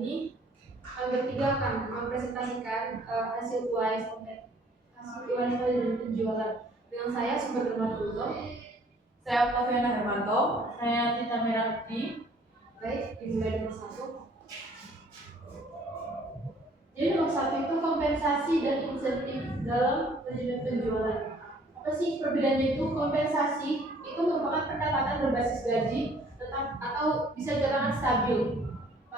ini bertiga akan mempresentasikan hasil UAS dan penjualan. Dengan saya Sumber Dermatullah, saya Octaviana Hermanto, saya Tita Merati. Baik, dimulai nomor 1. Jadi nomor 1 itu kompensasi dan insentif dalam manajemen penjualan. Apa sih perbedaannya itu? Kompensasi itu merupakan pendapatan berbasis gaji tetap atau bisa dikatakan stabil.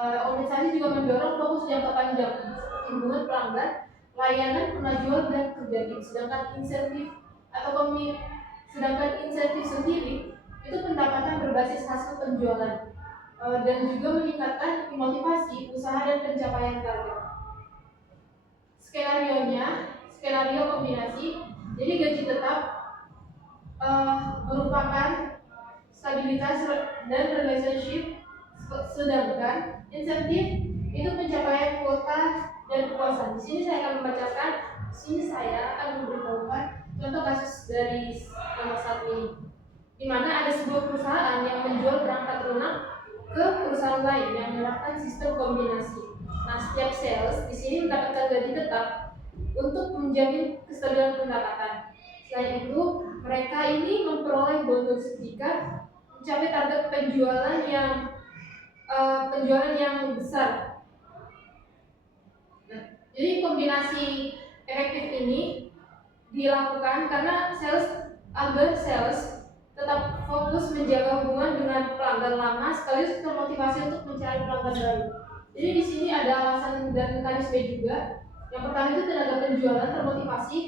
Kompensasi juga mendorong fokus jangka panjang seperti hubungan pelanggan, layanan, penjual dan kerja tim. Sedangkan insentif sendiri itu pendapatan berbasis hasil penjualan dan juga meningkatkan motivasi usaha dan pencapaian target. Skenario kombinasi. Jadi gaji tetap merupakan stabilitas dan relationship, sedangkan insentif itu pencapaian kuota dan kepuasan. Di sini saya akan memberitahukan contoh kasus dari nomor 1 ini, di mana ada sebuah perusahaan yang menjual perangkat lunak ke perusahaan lain yang menerapkan sistem kombinasi. Nah, setiap sales di sini mendapatkan gaji tetap untuk menjamin kestabilan pendapatan. Selain itu, mereka ini memperoleh bonus jika mencapai target penjualan yang besar. Jadi kombinasi efektif ini dilakukan karena agar sales tetap fokus menjaga hubungan dengan pelanggan lama sekaligus termotivasi untuk mencari pelanggan baru. Jadi di sini ada alasan dan mekanisme juga. Yang pertama itu tenaga penjualan termotivasi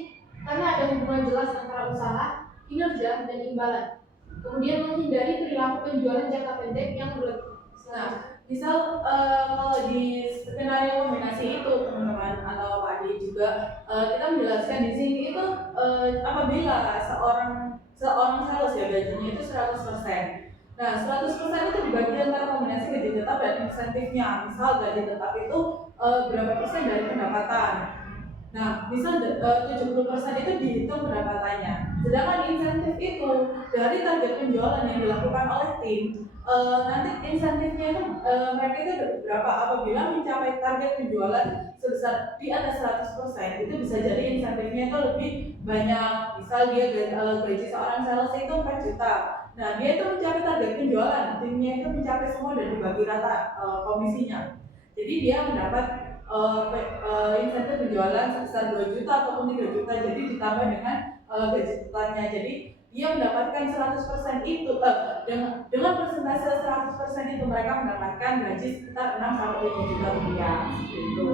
karena ada hubungan jelas antara usaha, kinerja, dan imbalan. Kemudian menghindari perilaku penjualan jangka pendek yang berlebihan. Nah, misal kalau di skenario kombinasi itu teman-teman atau Pak Adi juga kita menjelaskan di sini itu apabila seorang sales ya gajinya itu 100%. Nah, 100% itu dibagi antara kombinasi gaji tetap dan insentifnya. Misal gaji tetap itu berapa persen dari pendapatan. Nah, misal 70% itu dihitung pendapatannya. Sedangkan insentif itu dari target penjualan yang dilakukan oleh tim. Nanti insentifnya itu mereka itu berapa apabila mencapai target penjualan sebesar di atas 100%, itu bisa jadi insentifnya itu lebih banyak. Misal dia gaji seorang sales itu 4 juta. Nah, dia itu mencapai target penjualan, timnya itu mencapai semua dan dibagi rata komisinya. Jadi dia mendapat insentif penjualan sebesar 2 juta ataupun 3 juta, jadi ditambah dengan gaji tetapnya. Jadi dia mendapatkan 100% itu dengan persentase 100% itu mereka mendapatkan gaji sekitar 6 sampai 7 juta rupiah gitu.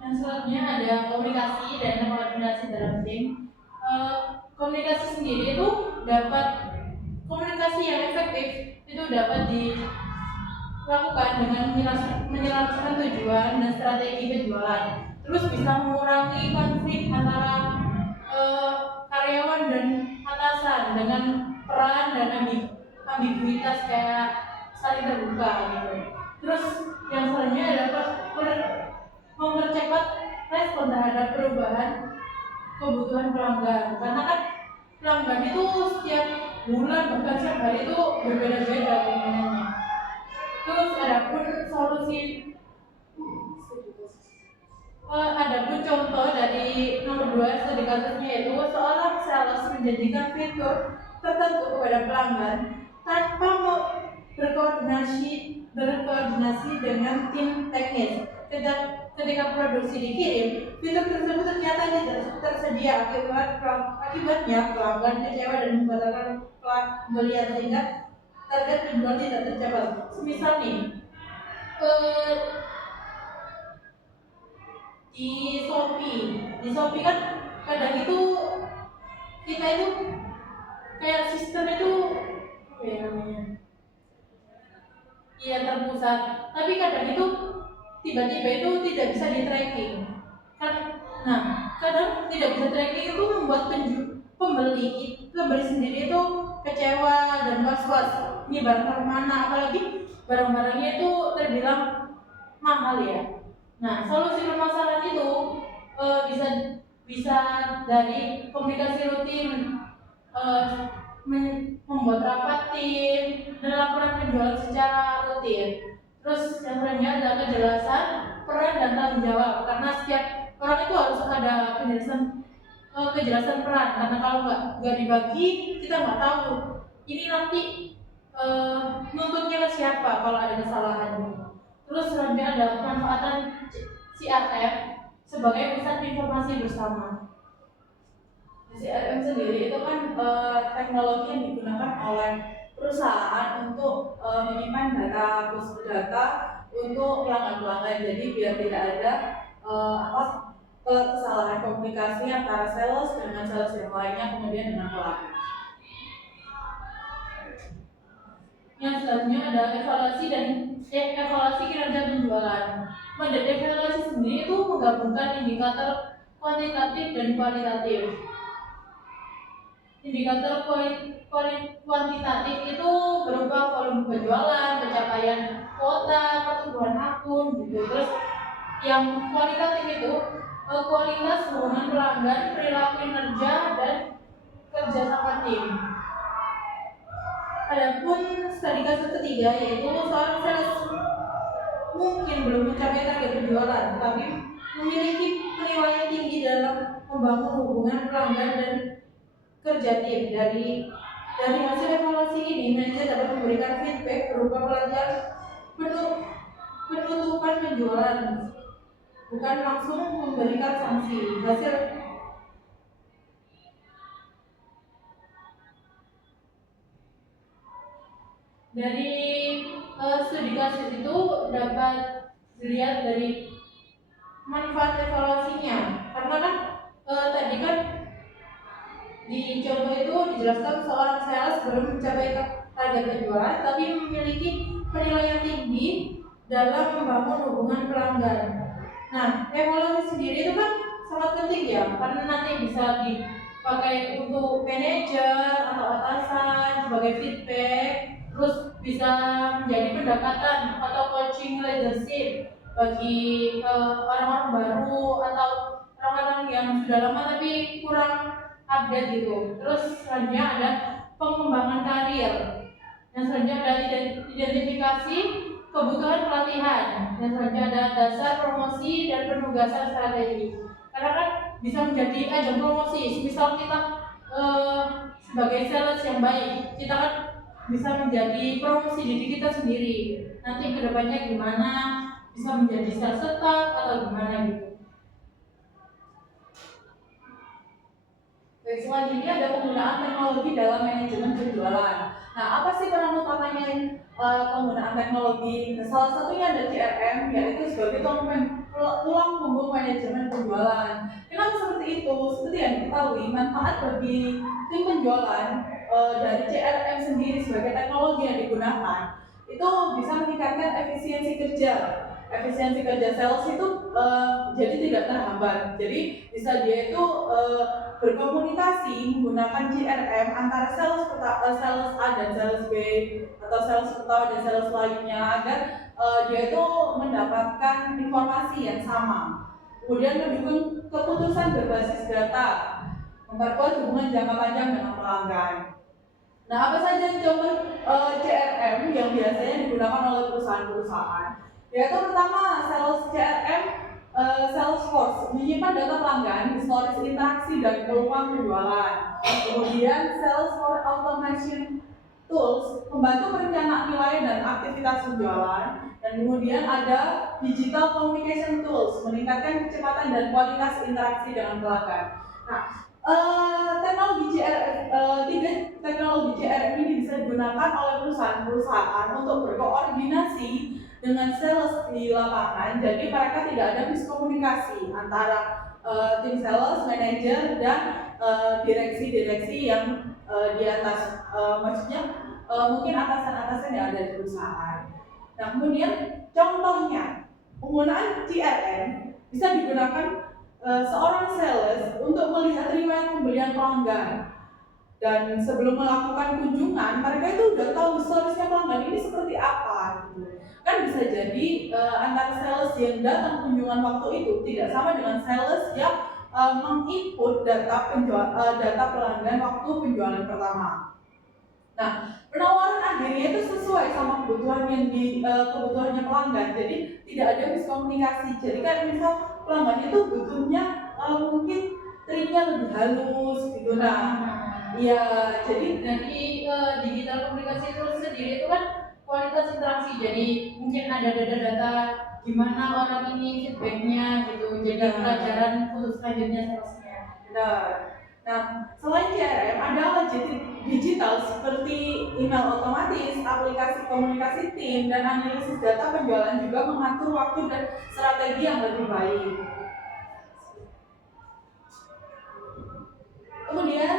Yang selanjutnya ada komunikasi dan koordinasi dalam tim. Komunikasi sendiri itu komunikasi yang efektif itu dapat dilakukan dengan menjelaskan tujuan dan strategi penjualan. Terus bisa mengurangi konflik antara karyawan dan atasan dengan peran dan ambiguitas kayak saling terbuka gitu. Terus yang selanjutnya adalah mempercepat respon terhadap perubahan kebutuhan pelanggan, karena kan pelanggan itu setiap bulan bahkan setiap hari itu berbeda-beda keinginannya. Terus adapun contoh dari nomor 2 studi kasusnya, yaitu seorang sales menjanjikan fitur tertentu kepada pelanggan tanpa berkoordinasi dengan tim teknis. Ketika produksi dikirim, fitur tersebut ternyata tidak tersedia. Akibatnya pelanggan kecewa dan membatalkan pembelian sehingga target penjualan tidak tercapai. Semisal nih, di Shopee kan kadang itu kita itu kayak sistem itu apa ya namanya? Iya, terpusat. Tapi kadang itu tiba-tiba itu tidak bisa di-tracking. Kadang tidak bisa tracking itu membuat pembeli sendiri itu kecewa dan was-was. Ini barang mana, apalagi barang-barangnya itu terbilang mahal ya. Nah, solusi permasalahan itu bisa dari komunikasi rutin, membuat rapat tim dan laporan penjualan secara rutin. Terus yang selanjutnya ada kejelasan peran dan tanggung jawab, karena setiap orang itu harus ada kejelasan peran, karena kalau nggak dibagi kita nggak tahu ini nanti nuntutnya ke siapa kalau ada kesalahan. Terus selanjutnya ada pemanfaatan CRM sebagai pusat informasi bersama. CRM sendiri itu kan teknologi yang digunakan oleh perusahaan untuk menyimpan data untuk pelanggan-pelanggan. Jadi biar tidak ada kesalahan komunikasi antara sales dengan sales yang lainnya, kemudian dengan pelanggan. Yang selanjutnya ada evaluasi kinerja penjualan. Model evaluasi sendiri itu menggabungkan indikator kuantitatif dan kualitatif. Indikator kuantitatif itu berupa volume penjualan, pencapaian kuota, pertumbuhan akun, gitu. Terus yang kualitatif itu kualitas hubungan pelanggan, perilaku kinerja, dan kerja sama tim. Adapun studi kasus ketiga yaitu seorang sales mungkin belum mencapai target penjualan, tapi memiliki penilaian tinggi dalam membangun hubungan pelanggan dan kerja tim. Dari hasil evaluasi ini, manajer dapat memberikan feedback berupa pelatihan penutupan penjualan, bukan langsung memberikan sanksi. Dari studi kasus itu dapat dilihat dari manfaat evaluasinya, karena kan tadi kan di contoh itu dijelaskan seorang sales belum mencapai target penjualan tapi memiliki penilaian tinggi dalam membangun hubungan pelanggan. Nah, evaluasi sendiri itu kan sangat penting ya, karena nanti bisa dipakai untuk manajer atau atasan sebagai feedback. Terus bisa menjadi pendekatan atau coaching leadership bagi orang-orang baru atau orang-orang yang sudah lama tapi kurang update gitu. Terus selanjutnya ada pengembangan karir. Yang selanjutnya ada identifikasi kebutuhan pelatihan. Yang selanjutnya ada dasar promosi dan penugasan strategi. Karena kan bisa menjadi ajang promosi. Misal kita sebagai sales yang baik, kita kan bisa menjadi promosi diri kita sendiri. Nanti kedepannya gimana, bisa menjadi sales tetap atau gimana gitu. Baik, selanjutnya ada penggunaan teknologi dalam manajemen penjualan. Nah, apa sih peran utamanya penggunaan teknologi? Nah, salah satunya ada CRM, yaitu sebagai tulang punggung manajemen penjualan. Kenapa seperti itu? Seperti yang diketahui, manfaat bagi tim penjualan dari CRM sendiri sebagai teknologi yang digunakan itu bisa meningkatkan efisiensi kerja. Efisiensi kerja sales itu jadi tidak terhambat. Jadi bisa dia itu berkomunikasi menggunakan CRM antara sales A dan sales B atau sales pertama dan sales lainnya agar dia itu mendapatkan informasi yang sama. Kemudian mendukung keputusan berbasis data, memperkuat hubungan jangka panjang dengan pelanggan. Nah, apa saja contoh CRM yang biasanya digunakan oleh perusahaan-perusahaan? Yaitu pertama, sales CRM, Salesforce menyimpan data pelanggan, historis interaksi dan peluang penjualan. Kemudian Salesforce Automation Tools membantu perencanaan nilai dan aktivitas penjualan. Dan kemudian ada Digital Communication Tools meningkatkan kecepatan dan kualitas interaksi dengan pelanggan. Nah, teknologi CRM ini bisa digunakan oleh perusahaan-perusahaan untuk berkoordinasi dengan sales di lapangan. Jadi mereka tidak ada miskomunikasi antara tim sales, manager, dan direksi-direksi yang di atas, maksudnya mungkin atasan-atasan yang ada di perusahaan. Nah, kemudian contohnya penggunaan CRM bisa digunakan seorang sales untuk melihat riwayat pembelian pelanggan, dan sebelum melakukan kunjungan mereka itu udah tahu historisnya pelanggan ini seperti apa gitu. Kan bisa jadi antara sales yang datang kunjungan waktu itu tidak sama dengan sales yang menginput data pelanggan waktu penjualan pertama. Penawaran akhirnya itu sesuai sama kebutuhannya pelanggan. Jadi tidak ada miskomunikasi. Jadi kan misal pelanggan itu butuhnya mungkin triknya lebih halus gitu. Nah, iya, jadi Dari digital komunikasi itu sendiri itu kan kualitas interaksi. Jadi mungkin ada data-data gimana orang ini feedbacknya gitu. Jadi Nah. pelajaran untuk selanjutnya salesnya. benar. Nah, selain CRM, ada alat digital seperti email otomatis, aplikasi komunikasi tim, dan analisis data penjualan juga mengatur waktu dan strategi yang lebih baik. Kemudian,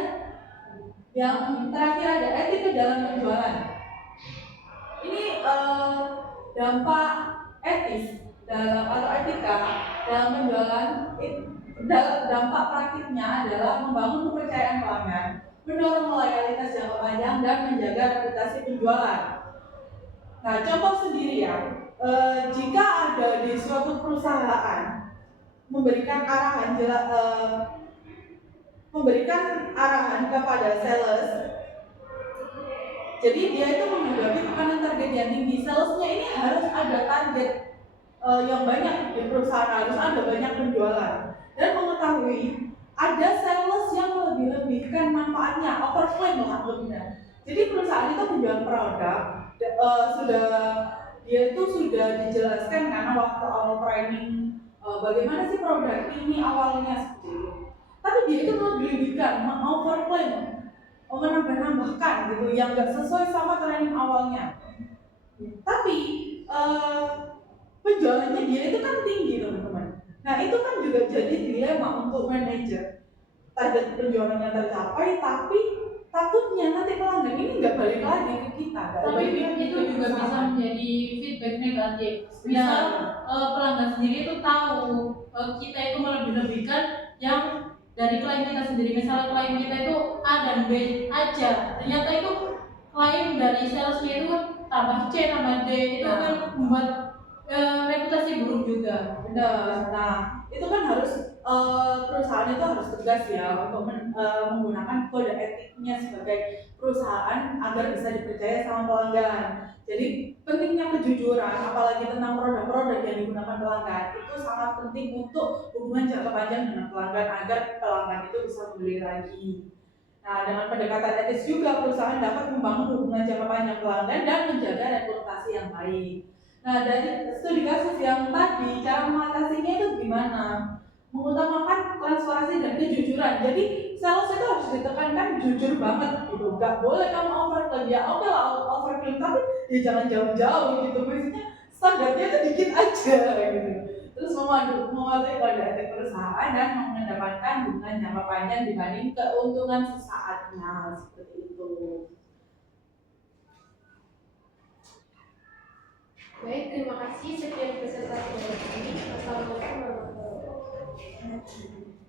yang terakhir ada etika dalam penjualan. Ini dampak etis atau etika dalam penjualan. Dampak praktiknya adalah membangun kepercayaan pelanggan, mendorong loyalitas jangka panjang, dan menjaga reputasi penjualan. Nah, contoh sendiri ya, jika ada di suatu perusahaan memberikan arahan kepada sales, jadi dia itu menghadapi tekanan target yang tinggi. Salesnya ini harus ada target yang banyak di perusahaan, harus ada banyak penjualan. Dan mengetahui ada sales yang lebih-lebihkan manfaatnya, overclaim lah lebihnya. Jadi perusahaan itu menjual produk, dia itu sudah dijelaskan karena waktu awal training bagaimana sih produk ini awalnya seperti itu. Tapi dia itu lebih-lebihkan, overclaim, menambah-nambahkan gitu yang nggak sesuai sama training awalnya. Tapi penjualannya dia itu kan tinggi teman-teman. Nah itu kan juga jadi dilema untuk manajer. Target penjualannya tercapai, tapi takutnya nanti pelanggan ini nggak balik lagi ke kita. Tapi itu juga bisa menjadi feedback negatif. Misal pelanggan sendiri itu tahu kita itu melebih-lebihkan yang dari klien kita sendiri. Misalnya klien kita itu A dan B aja, ternyata itu klien dari salesnya itu tambah C tambah D, itu kan membuat reputasi buruk juga. Benar. Nah, itu kan harus perusahaan itu harus tegas ya untuk menggunakan kode etiknya sebagai perusahaan agar bisa dipercaya sama pelanggan. Jadi pentingnya kejujuran, apalagi tentang produk-produk yang digunakan pelanggan, itu sangat penting untuk hubungan jangka panjang dengan pelanggan agar pelanggan itu bisa membeli lagi. Nah, dengan pendekatan etis juga perusahaan dapat membangun hubungan jangka panjang pelanggan dan menjaga reputasi yang baik. Nah, dari studi kasus yang tadi, cara mengatasinya itu gimana? Mengutamakan transparansi dan kejujuran. Jadi, sales itu harus ditekankan jujur banget gitu. Gak boleh kamu overclaim. Ya oke lah overclaim, tapi ya jangan jauh-jauh gitu. Maksudnya standarnya itu dikit aja gitu. Terus mematuhi kode etik perusahaan dan mengedepankan hubungan jangka panjang dibanding keuntungan sesaatnya seperti itu. Baik, terima kasih. Sekian presentasi dari kami. Assalamualaikum warahmatullahi wabarakatuh.